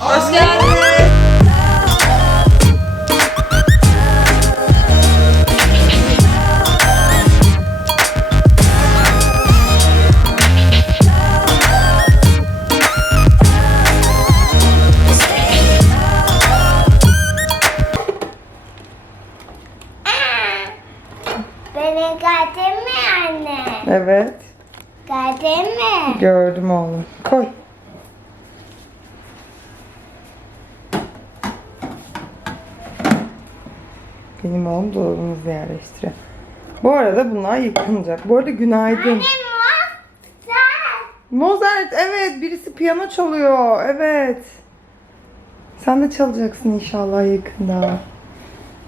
Hoş geldin. Bu arada bunlar yıkanacak. Bu arada günaydın. Mozart evet birisi piyano çalıyor. Evet. Sen de çalacaksın inşallah yakında.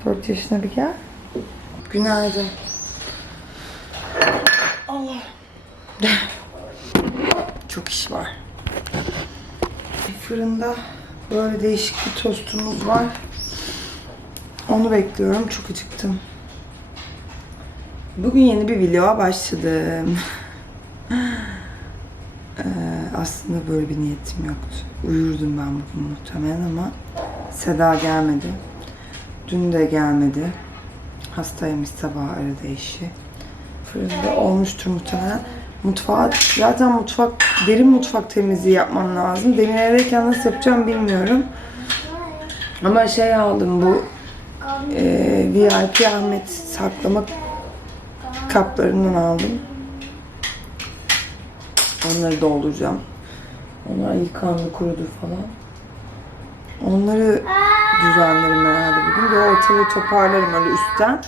4 yaşına bir gel. Günaydın. Allah. Çok iş var. Fırında böyle değişik bir tostumuz var. Onu bekliyorum. Çok acıktım. Bugün yeni bir vloga başladım. Ee, aslında böyle bir niyetim yoktu. Uyurdum ben bugün muhtemelen ama Seda gelmedi. Dün de gelmedi. Hastaymış sabah aradı eşi. Fırında olmuştur muhtemelen. Mutfağa, zaten mutfak, derin mutfak temizliği yapmam lazım. Demin evdeyken nasıl yapacağım bilmiyorum. Ama şey aldım bu e, VIP Ahmet saklama kaplarından aldım. Onları dolduracağım. Onlar yıkandı, kurudu falan. Onları düzenlerim herhalde bugün. Bir ortalığı toparlarım öyle üstten.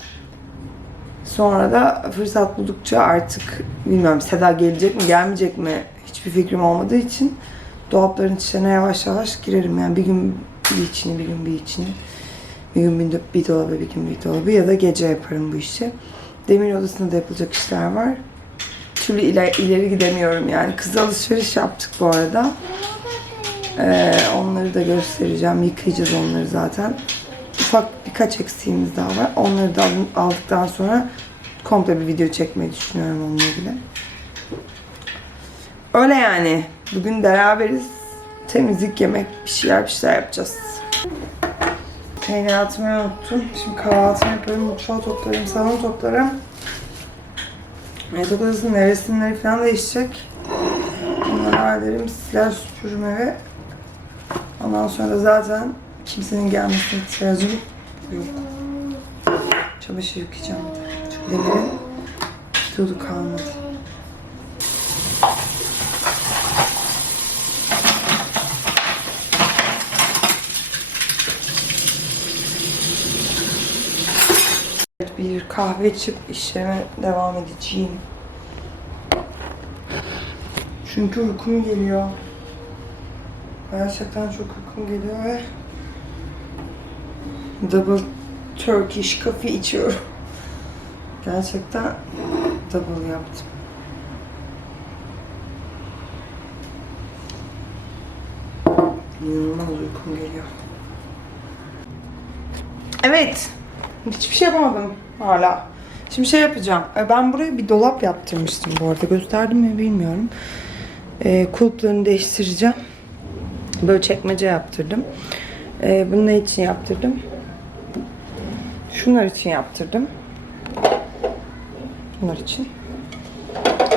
Sonra da fırsat buldukça artık bilmiyorum Seda gelecek mi gelmeyecek mi hiçbir fikrim olmadığı için dolapların içine yavaş yavaş girerim. Yani bir gün bir içini, bir gün bir içini. Bir gün bir dolabı, bir gün bir dolabı ya da gece yaparım bu işi. Demir odasında da yapılacak işler var. Türlü iler, ileri gidemiyorum yani. Kız alışveriş yaptık bu arada. Ee, onları da göstereceğim. Yıkayacağız onları zaten. Ufak birkaç eksiğimiz daha var. Onları da al- aldıktan sonra komple bir video çekmeyi düşünüyorum onunla ilgili. Öyle yani. Bugün beraberiz. Temizlik, yemek, bir şeyler bir şeyler yapacağız. Peynir atmayı unuttum. Şimdi kahvaltımı yaparım, mutfağı toplarım, salonu toplarım. Yatak odasının nevresimleri falan değişecek. Onları hallederim. Siler süpürürüm eve. Ondan sonra zaten kimsenin gelmesine ihtiyacım yok. Çamaşır yıkayacağım. Çünkü demirin tutu kalmadı. Evet, Bir kahve içip işlerime devam edeceğim. Çünkü uykum geliyor. Gerçekten çok uykum geliyor ve double Turkish coffee içiyorum. Gerçekten double yaptım. İnanılmaz uykum geliyor. Evet. Hiçbir şey yapamadım hala. Şimdi şey yapacağım. E, Ben buraya bir dolap yaptırmıştım bu arada. Gösterdim mi bilmiyorum. E, kulplarını değiştireceğim. Böyle çekmece yaptırdım. E, bunu ne için yaptırdım? Şunlar için yaptırdım. Bunlar için.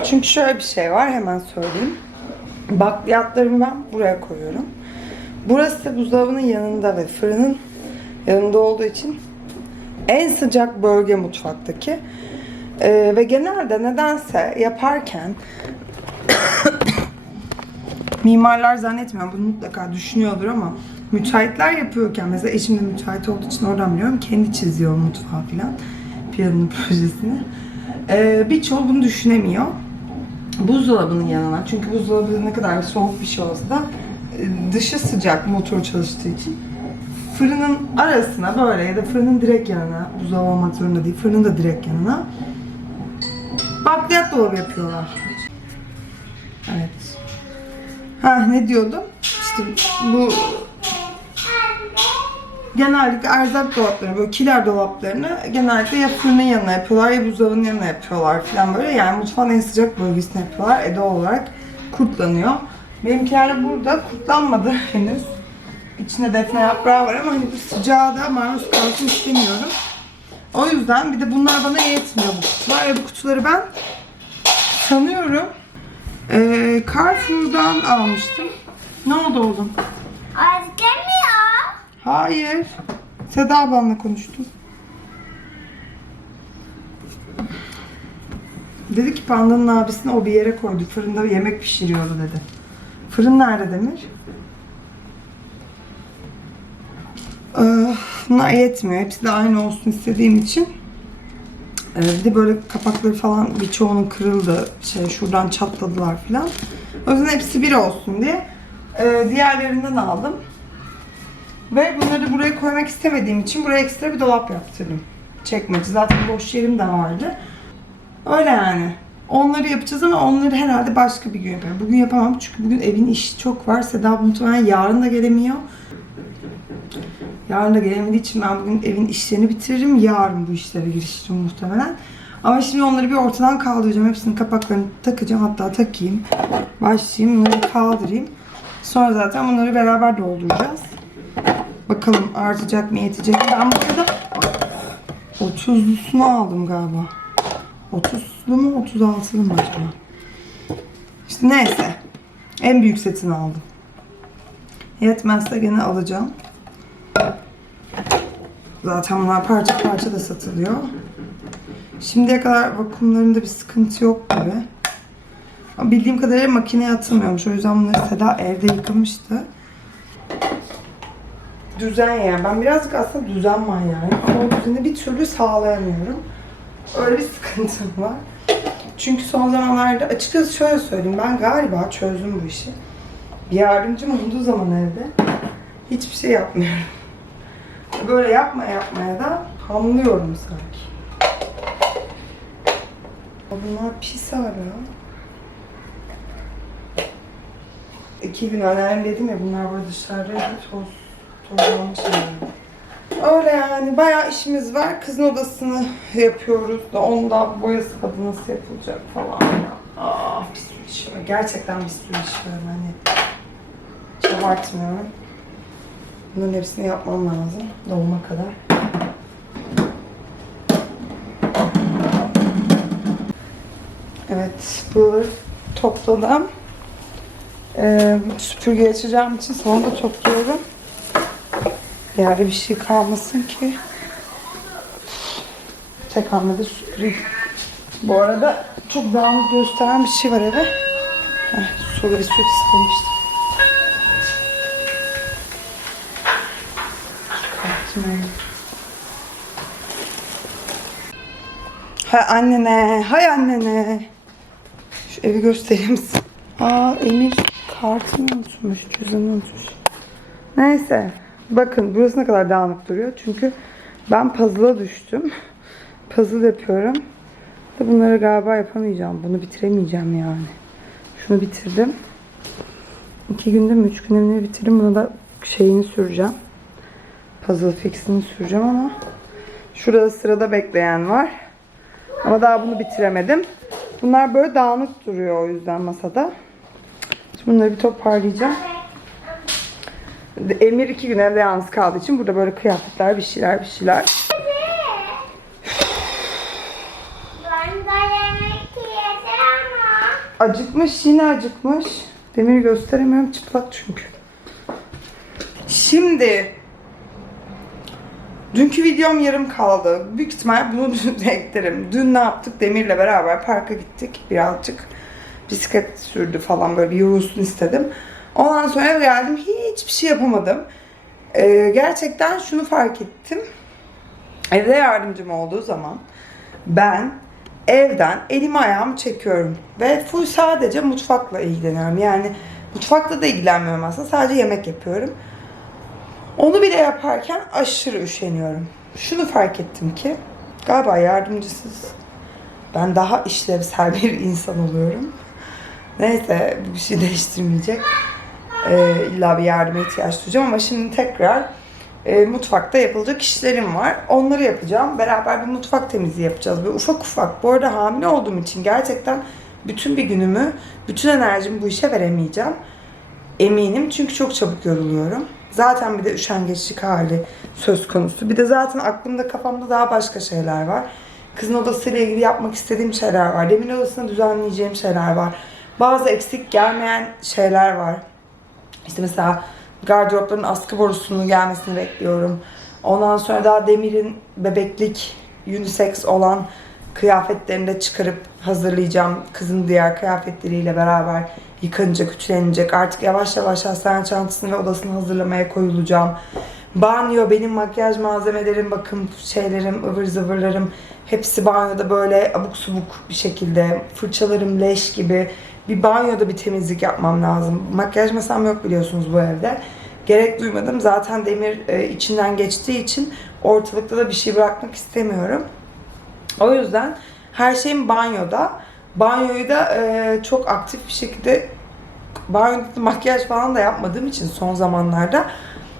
Çünkü şöyle bir şey var hemen söyleyeyim. Bakliyatlarımı ben buraya koyuyorum. Burası buzdolabının yanında ve fırının yanında olduğu için en sıcak bölge mutfaktaki. Ee, ve genelde nedense yaparken mimarlar zannetmiyorum bunu mutlaka düşünüyordur ama müteahhitler yapıyorken mesela eşim de müteahhit olduğu için oradan biliyorum kendi çiziyor mutfağı falan planını projesini. Ee, birçoğu bunu düşünemiyor. Buzdolabının yanına çünkü buzdolabı ne kadar soğuk bir şey olsa da e, dışı sıcak motor çalıştığı için fırının arasına böyle ya da fırının direkt yanına buzdolabı olmak zorunda değil fırının da direkt yanına bakliyat dolabı yapıyorlar. Evet. Ha ne diyordum? İşte bu genellikle erzak dolapları, böyle kiler dolaplarını genellikle ya fırının yanına yapıyorlar ya buzdolabının yanına yapıyorlar falan böyle. Yani mutfağın en sıcak bölgesine yapıyorlar. E doğal olarak kurtlanıyor. Benimkiler burada kurtlanmadı henüz. İçinde defne yaprağı var ama hani bu sıcağa da maruz kalsın istemiyorum. O yüzden bir de bunlar bana yetmiyor bu kutular. Ve bu kutuları ben sanıyorum eee Carrefour'dan almıştım. Ne oldu oğlum? Acımıyor. Hayır. Seda ablamla konuştum. Dedi ki pandanın abisini o bir yere koydu. Fırında yemek pişiriyordu dedi. Fırın nerede Demir? Ee, bunlar yetmiyor. Hepsi de aynı olsun istediğim için. Ee, bir de böyle kapakları falan birçoğunun kırıldı. Şey şuradan çatladılar falan. O yüzden hepsi bir olsun diye e, diğerlerinden aldım. Ve bunları buraya koymak istemediğim için buraya ekstra bir dolap yaptırdım. Çekmece. Zaten boş yerim de vardı. Öyle yani. Onları yapacağız ama onları herhalde başka bir gün yaparım. Bugün yapamam çünkü bugün evin işi çok var. Seda muhtemelen yarın da gelemiyor. Yarın da gelemediği için ben bugün evin işlerini bitiririm. Yarın bu işlere girişeceğim muhtemelen. Ama şimdi onları bir ortadan kaldıracağım. Hepsinin kapaklarını takacağım. Hatta takayım. Başlayayım. Bunları kaldırayım. Sonra zaten bunları beraber dolduracağız. Bakalım artacak mı yetecek mi? Ben bu arada 30'lusunu aldım galiba. 30'lu mu 36'lı mı acaba? İşte neyse. En büyük setini aldım. Yetmezse gene alacağım. Zaten bunlar parça parça da satılıyor. Şimdiye kadar vakumlarında bir sıkıntı yok gibi. Ama bildiğim kadarıyla makineye atılmıyormuş. O yüzden bunları Seda evde yıkamıştı düzen yani. Ben birazcık aslında düzen manyağıyım ama o düzeni bir türlü sağlayamıyorum. Öyle bir sıkıntım var. Çünkü son zamanlarda açıkçası şöyle söyleyeyim ben galiba çözdüm bu işi. Bir yardımcım olduğu zaman evde hiçbir şey yapmıyorum. Böyle yapmaya yapmaya da hamlıyorum sanki. Bunlar pis hala. İki gün anneannem dedim ya bunlar böyle dışarıda toz tozlanmış. Öyle yani bayağı işimiz var. Kızın odasını yapıyoruz da onda boyası falan nasıl yapılacak falan. Aa bir sürü iş var. Gerçekten bir sürü iş var. Hani abartmıyorum. Bunların hepsini yapmam lazım. Dolma kadar. Evet, buraları topladım. Ee, süpürge açacağım için salonda topluyorum. Yerde bir şey kalmasın ki tek hamlede süpüreyim. Bu arada çok dağınık gösteren bir şey var eve. Heh, sulu bir süt istemiştim. Çıkarttım onu. Hay annene, hay annene. Şu evi göstereyim misin? Aa Emir kartını unutmuş, cüzdanını unutmuş. Neyse. Bakın burası ne kadar dağınık duruyor. Çünkü ben puzzle'a düştüm. Puzzle yapıyorum. Ve bunları galiba yapamayacağım. Bunu bitiremeyeceğim yani. Şunu bitirdim. İki günde mi üç günde mi bitirdim. Buna da şeyini süreceğim. Puzzle fixini süreceğim ama şurada sırada bekleyen var. Ama daha bunu bitiremedim. Bunlar böyle dağınık duruyor o yüzden masada. Şimdi bunları bir toparlayacağım. Emir iki gün evde yalnız kaldığı için burada böyle kıyafetler, bir şeyler, bir şeyler. Acıkmış, yine acıkmış. Demir gösteremiyorum, çıplak çünkü. Şimdi Dünkü videom yarım kaldı. Büyük ihtimal bunu da eklerim. Dün ne yaptık? Demir'le beraber parka gittik. Birazcık bisiklet sürdü falan böyle bir yorulsun istedim. Ondan sonra eve geldim. Hiçbir şey yapamadım. Ee, gerçekten şunu fark ettim. Evde yardımcım olduğu zaman ben evden elimi ayağımı çekiyorum. Ve full sadece mutfakla ilgileniyorum. Yani mutfakla da ilgilenmiyorum aslında. Sadece yemek yapıyorum. Onu bile yaparken aşırı üşeniyorum. Şunu fark ettim ki galiba yardımcısız ben daha işlevsel bir insan oluyorum. Neyse bu bir şey değiştirmeyecek. Ee, illa bir yardıma ihtiyaç duyacağım ama şimdi tekrar e, mutfakta yapılacak işlerim var. Onları yapacağım. Beraber bir mutfak temizliği yapacağız. Böyle ufak ufak. Bu arada hamile olduğum için gerçekten bütün bir günümü, bütün enerjimi bu işe veremeyeceğim. Eminim çünkü çok çabuk yoruluyorum. Zaten bir de üşengeçlik hali söz konusu. Bir de zaten aklımda kafamda daha başka şeyler var. Kızın odasıyla ilgili yapmak istediğim şeyler var. Demin odasını düzenleyeceğim şeyler var. Bazı eksik gelmeyen şeyler var. İşte mesela gardıropların askı borusunun gelmesini bekliyorum. Ondan sonra daha Demir'in bebeklik unisex olan kıyafetlerini de çıkarıp hazırlayacağım. Kızın diğer kıyafetleriyle beraber yıkanacak, ütülenecek. Artık yavaş yavaş hastane çantasını ve odasını hazırlamaya koyulacağım. Banyo, benim makyaj malzemelerim, bakım şeylerim, ıvır zıvırlarım hepsi banyoda böyle abuk subuk bir şekilde. Fırçalarım leş gibi. Bir banyoda bir temizlik yapmam lazım. Makyaj masam yok biliyorsunuz bu evde. Gerek duymadım. Zaten Demir e, içinden geçtiği için ortalıkta da bir şey bırakmak istemiyorum. O yüzden her şeyim banyoda. Banyoyu da e, çok aktif bir şekilde banyoda da makyaj falan da yapmadığım için son zamanlarda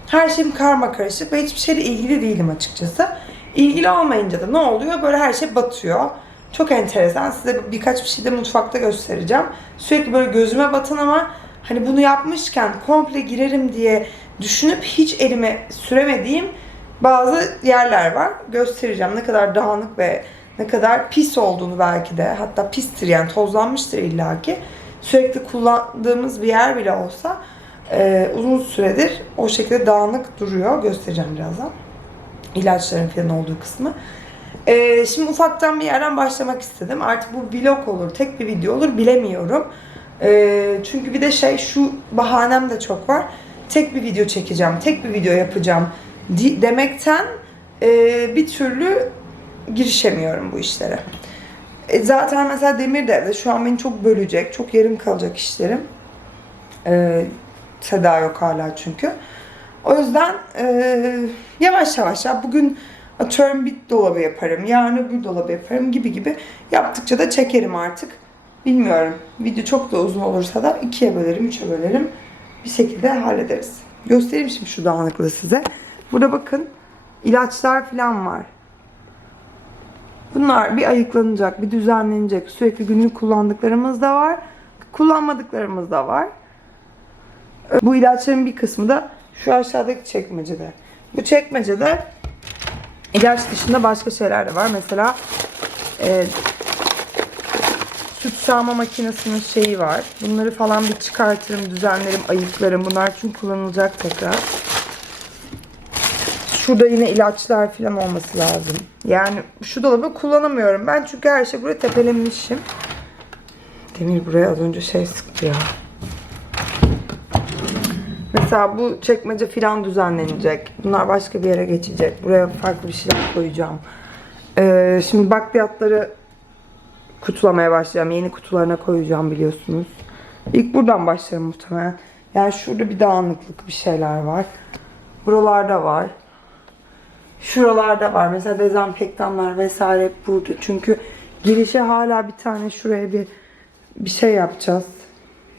her şeyim karma karışık ve hiçbir şeyle ilgili değilim açıkçası. İlgili olmayınca da ne oluyor? Böyle her şey batıyor. Çok enteresan. Size birkaç bir şey de mutfakta göstereceğim. Sürekli böyle gözüme batan ama hani bunu yapmışken komple girerim diye düşünüp hiç elime süremediğim bazı yerler var. Göstereceğim ne kadar dağınık ve ne kadar pis olduğunu belki de. Hatta pistir yani tozlanmıştır illaki. Sürekli kullandığımız bir yer bile olsa e, uzun süredir o şekilde dağınık duruyor. Göstereceğim birazdan. İlaçların falan olduğu kısmı. E, şimdi ufaktan bir yerden başlamak istedim. Artık bu vlog olur, tek bir video olur bilemiyorum. E, çünkü bir de şey şu bahanem de çok var. Tek bir video çekeceğim, tek bir video yapacağım demekten e, bir türlü girişemiyorum bu işlere. E, zaten mesela Demir de şu an beni çok bölecek, çok yarım kalacak işlerim. E, Seda yok hala çünkü. O yüzden e, yavaş yavaş ya bugün atıyorum bir dolabı yaparım, yarın öbür dolabı yaparım gibi gibi yaptıkça da çekerim artık. Bilmiyorum. Video çok da uzun olursa da ikiye bölerim, üçe bölerim. Bir şekilde hallederiz. Göstereyim şimdi şu dağınıklığı size. Burada bakın ilaçlar falan var. Bunlar bir ayıklanacak, bir düzenlenecek. Sürekli günlük kullandıklarımız da var. Kullanmadıklarımız da var. Bu ilaçların bir kısmı da şu aşağıdaki çekmecede. Bu çekmecede ilaç dışında başka şeyler de var. Mesela e, süt sağma makinesinin şeyi var. Bunları falan bir çıkartırım, düzenlerim, ayıklarım. Bunlar çünkü kullanılacak tekrar. Şurada yine ilaçlar falan olması lazım. Yani şu dolabı kullanamıyorum ben çünkü her şey buraya tepelemişim. Demir buraya az önce şey sıktı ya. Mesela bu çekmece falan düzenlenecek. Bunlar başka bir yere geçecek. Buraya farklı bir şeyler koyacağım. Ee, şimdi bakliyatları kutulamaya başlayacağım. Yeni kutularına koyacağım biliyorsunuz. İlk buradan başlarım muhtemelen. Yani şurada bir dağınıklık bir şeyler var. Buralarda var. Şuralarda var. Mesela dezenfektanlar vesaire burada. Çünkü girişe hala bir tane şuraya bir bir şey yapacağız.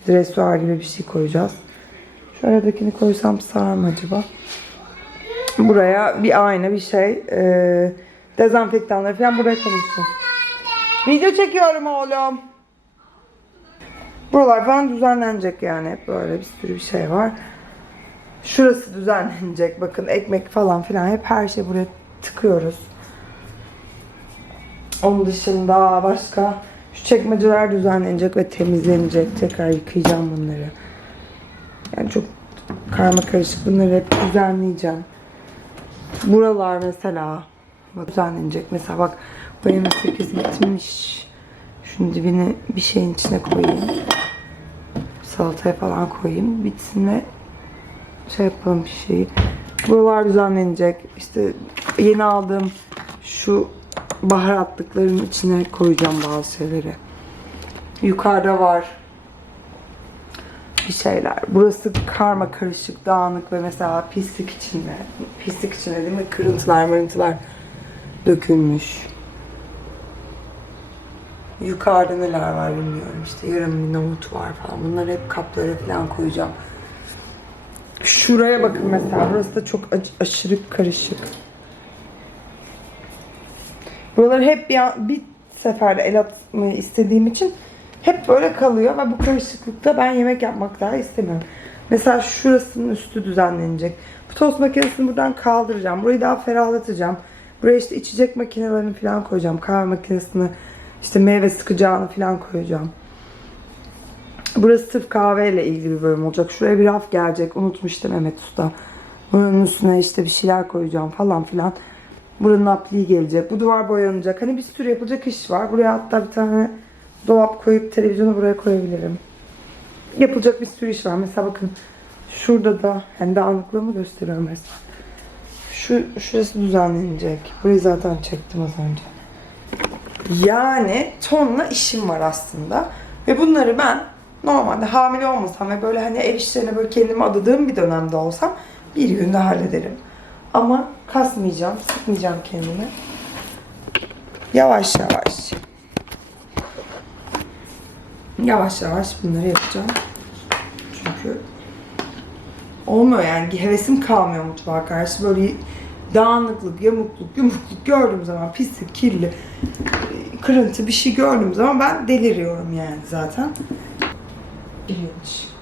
Dresuar gibi bir şey koyacağız. Şu aradakini koysam sığar mı acaba? Buraya bir ayna bir şey. E, dezenfektanları falan buraya koyacağım. Video çekiyorum oğlum. Buralar falan düzenlenecek yani. Böyle bir sürü bir şey var. Şurası düzenlenecek. Bakın ekmek falan filan hep her şey buraya tıkıyoruz. Onun dışında başka şu çekmeceler düzenlenecek ve temizlenecek. Tekrar yıkayacağım bunları. Yani çok karma karışık. Bunları hep düzenleyeceğim. Buralar mesela bak düzenlenecek. Mesela bak yemek sekiz bitmiş. Şunun dibine bir şeyin içine koyayım. Salataya falan koyayım. Bitsin ve şey yapalım bir şeyi. Buralar düzenlenecek. İşte yeni aldığım şu baharatlıkların içine koyacağım bazı şeyleri. Yukarıda var bir şeyler. Burası karma karışık, dağınık ve mesela pislik içinde. Pislik içinde değil mi? Kırıntılar, mırıntılar dökülmüş. Yukarıda neler var bilmiyorum. İşte yarım bir nohut var falan. Bunları hep kaplara falan koyacağım. Şuraya bakın mesela. Burası da çok aşırı karışık. Buraları hep bir, bir seferde el atmayı istediğim için hep böyle kalıyor ve bu karışıklıkta ben yemek yapmak daha istemiyorum. Mesela şurasının üstü düzenlenecek. Bu tost makinesini buradan kaldıracağım. Burayı daha ferahlatacağım. Buraya işte içecek makinelerini falan koyacağım. Kahve makinesini, işte meyve sıkacağını falan koyacağım. Burası sırf kahveyle ilgili bir bölüm olacak. Şuraya bir raf gelecek. Unutmuştum Mehmet Usta. Bunun üstüne işte bir şeyler koyacağım falan filan. Buranın apliği gelecek. Bu duvar boyanacak. Hani bir sürü yapılacak iş var. Buraya hatta bir tane dolap koyup televizyonu buraya koyabilirim. Yapılacak bir sürü iş var. Mesela bakın şurada da hani dağınıklığımı gösteriyorum mesela. Şu, şurası düzenlenecek. Burayı zaten çektim az önce. Yani tonla işim var aslında. Ve bunları ben normalde hamile olmasam ve böyle hani ev işlerine böyle kendimi adadığım bir dönemde olsam bir günde hallederim. Ama kasmayacağım, sıkmayacağım kendimi. Yavaş yavaş. Yavaş yavaş bunları yapacağım. Çünkü olmuyor yani hevesim kalmıyor mutfağa karşı. Böyle dağınıklık, yamukluk, yumukluk gördüğüm zaman pislik, kirli, kırıntı bir şey gördüğüm zaman ben deliriyorum yani zaten. brilhante.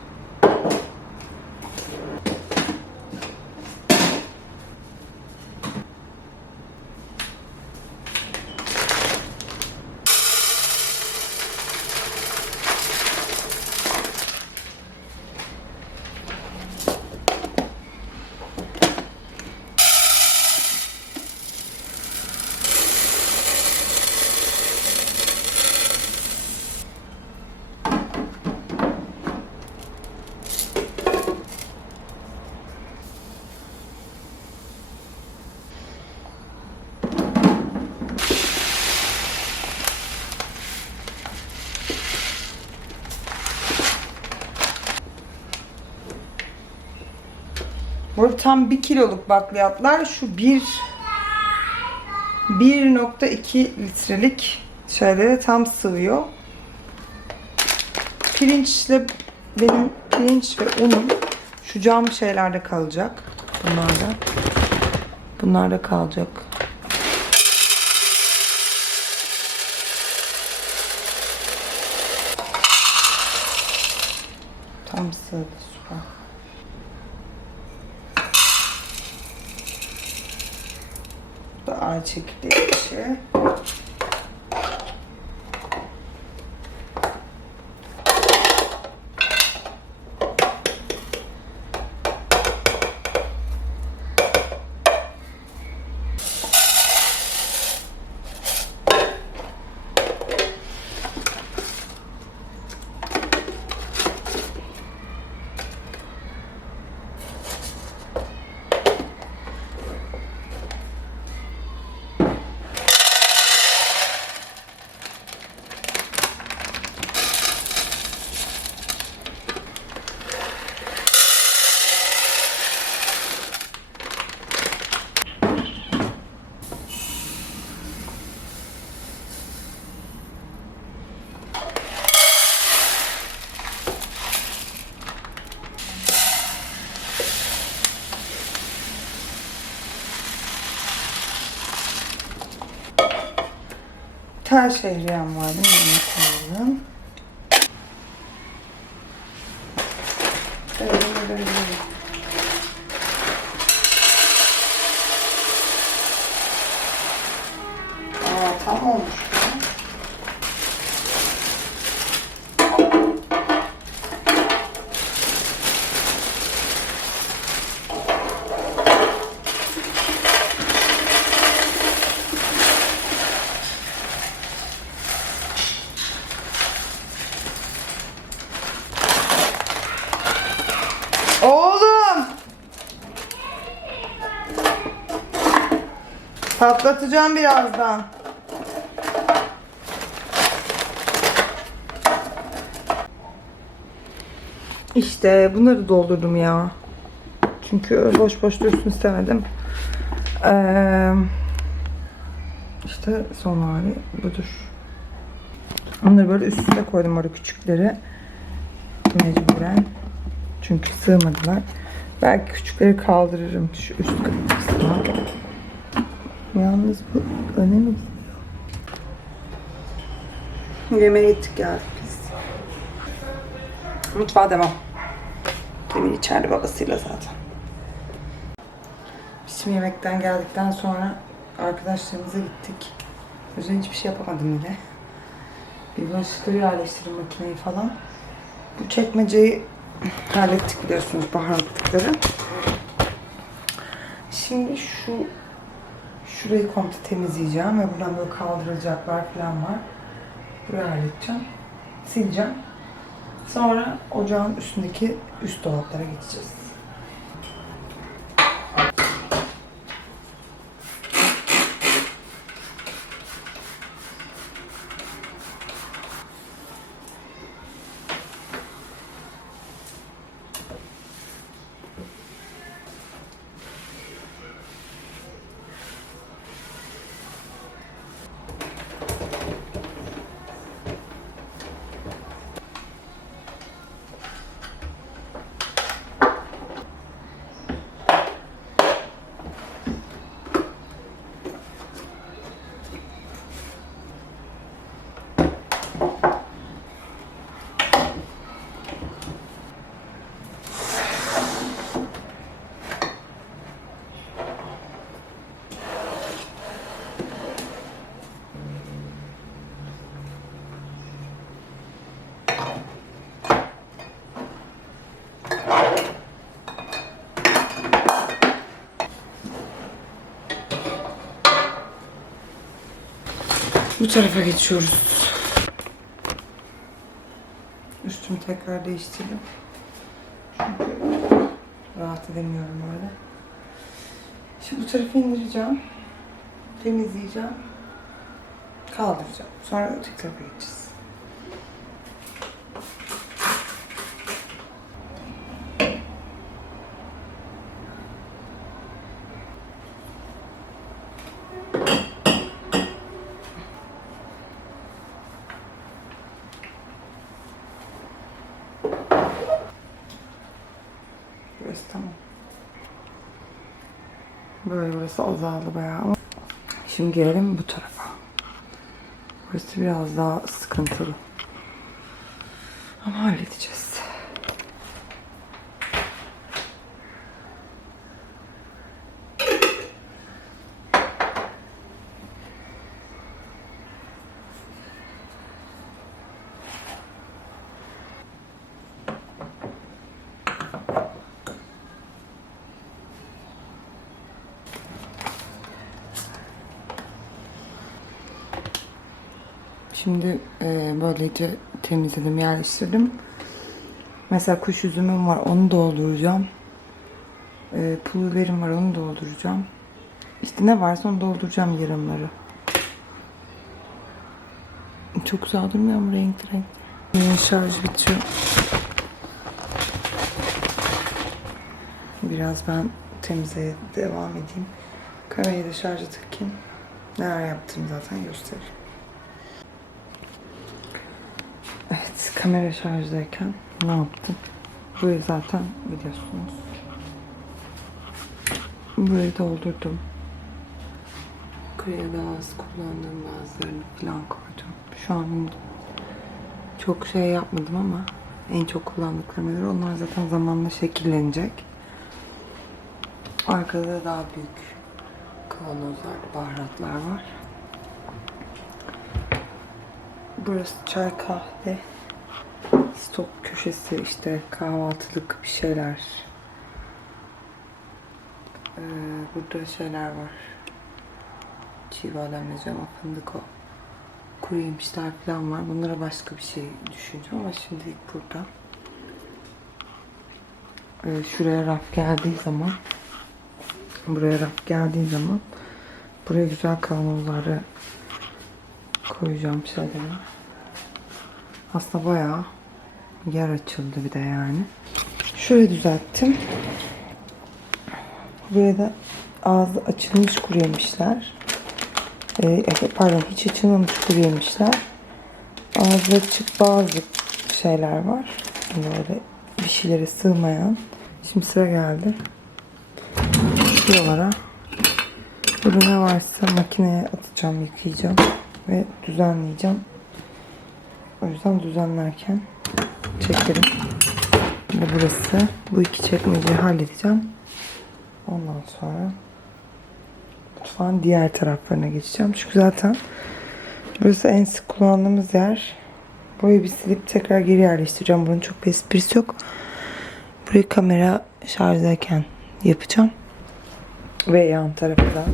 Tam 1 kiloluk bakliyatlar şu 1 1.2 litrelik şeylere tam sığıyor. Pirinçle benim pirinç ve unum şu cam şeylerde kalacak. Bunlarda. Bunlarda kalacak. Tam sığdı süper. Daha çekirdeği içi. Tel şehriyem var değil mi koyalım. Evet, evet, evet, evet. Aa, tam olmuş. bu. Oğlum! Patlatacağım birazdan. İşte bunları doldurdum ya. Çünkü boş boş dursun istemedim. Ee, işte son hali budur. Onları böyle üst üste koydum orada küçükleri. Mecburen. Çünkü sığmadılar. Belki küçükleri kaldırırım şu üst kısmına. Yalnız bu öne mi gidiyor? Yemeğe gittik geldik biz. Mutfağa devam. Devir içeride babasıyla zaten. Biz şimdi yemekten geldikten sonra arkadaşlarımıza gittik. Yüzden hiçbir şey yapamadım bile. Bir bulaşıkları yerleştirdim makineyi falan. Bu çekmeceyi hallettik biliyorsunuz baharatlıkları. Şimdi şu şurayı komple temizleyeceğim ve buradan böyle kaldırılacaklar falan var. Burayı halledeceğim. Sileceğim. Sonra ocağın üstündeki üst dolaplara geçeceğiz. Bu tarafa geçiyoruz. Üstümü tekrar değiştirdim. Çünkü rahat edemiyorum öyle. Şimdi bu tarafı indireceğim. Temizleyeceğim. Kaldıracağım. Sonra öteki tarafa geçeceğiz. Burası tamam. Böyle burası azaldı bayağı. Şimdi gelelim bu tarafa. Burası biraz daha sıkıntılı. Ama halledeceğiz. Şimdi e, böylece temizledim, yerleştirdim. Mesela kuş üzümüm var, onu dolduracağım. E, pul biberim var, onu dolduracağım. İşte ne varsa onu dolduracağım yarımları. Çok güzel durmuyor mu renkli renkli? Yine şarj bitiyor. Biraz ben temizliğe devam edeyim. Kamerayı da şarja takayım. Neler yaptığımı zaten gösteririm. Evet, kamera şarjdayken ne yaptım? Burayı zaten biliyorsunuz. Burayı doldurdum. Buraya daha az kullandığım bazılarını falan koydum. Şu an çok şey yapmadım ama en çok kullandıklarıma göre onlar zaten zamanla şekillenecek. Arkada da daha büyük kavanozlar, baharatlar var. Burası çay kahve stok köşesi işte kahvaltılık bir şeyler. Ee, burada şeyler var. Çiğ badem yazıyor ama fındık o. Kuru yemişler falan var. Bunlara başka bir şey düşüneceğim ama şimdilik burada. Ee, şuraya raf geldiği zaman buraya raf geldiği zaman buraya güzel kavanozları koyacağım şeyleri. Aslında bayağı yer açıldı bir de yani. Şöyle düzelttim. Buraya da ağzı açılmış kuru yemişler. Ee, pardon hiç açılmamış kuru yemişler. Ağzı açık bazı şeyler var. Böyle bir şeylere sığmayan. Şimdi sıra geldi. Buralara. Burada ne varsa makineye atacağım, yıkayacağım ve düzenleyeceğim. O yüzden düzenlerken çekerim. burası. Bu iki çekmeceyi halledeceğim. Ondan sonra mutfağın diğer taraflarına geçeceğim. Çünkü zaten burası en sık kullandığımız yer. Burayı bir silip tekrar geri yerleştireceğim. Bunun çok bir esprisi yok. Burayı kamera şarjdayken yapacağım. Ve yan tarafı da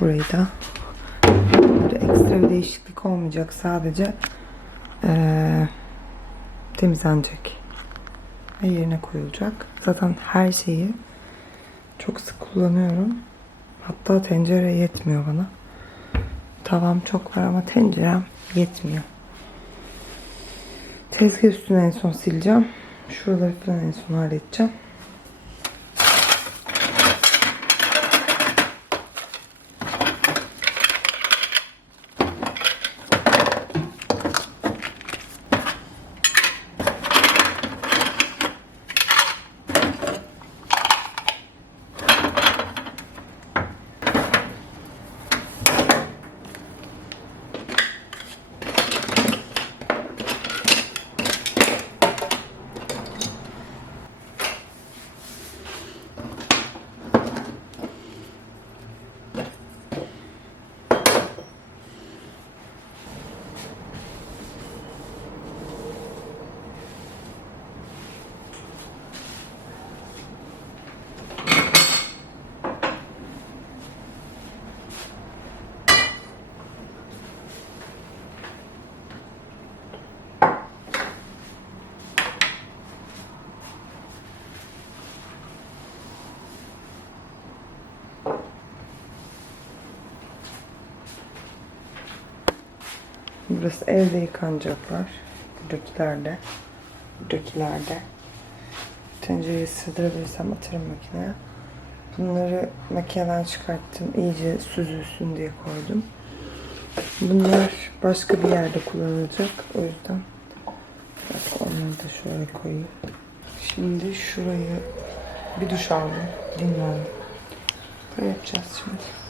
burayı da ekstra bir değişiklik olmayacak. Sadece eee, temizlenecek. Ve yerine koyulacak. Zaten her şeyi çok sık kullanıyorum. Hatta tencere yetmiyor bana. Tavam çok var ama tencerem yetmiyor. Tezgah üstünü en son sileceğim. Şuraları falan en son halledeceğim. Burası evde yıkanacaklar. Buradakiler de. Buradakiler de. Tencereyi sığdırabilirsem atarım makineye. Bunları makineden çıkarttım. İyice süzülsün diye koydum. Bunlar başka bir yerde kullanılacak. O yüzden bak onları da şöyle koyayım. Şimdi şurayı bir duş aldım. Dinlendim. Böyle yapacağız şimdi.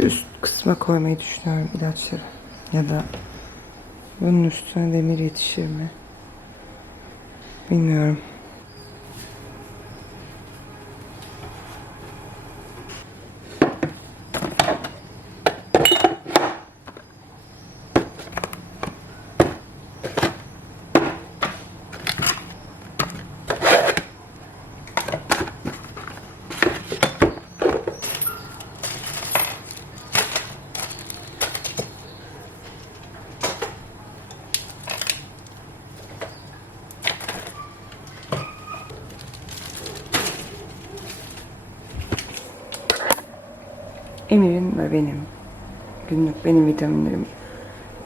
Şu üst kısma koymayı düşünüyorum ilaçları. Ya da bunun üstüne demir yetişir mi? Bilmiyorum. Emir'in ve benim vitaminlerim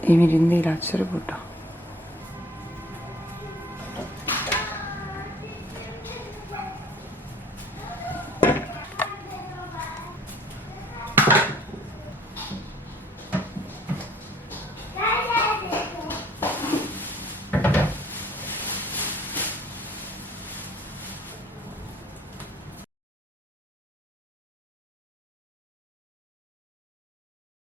Emir'in de ilaçları burada.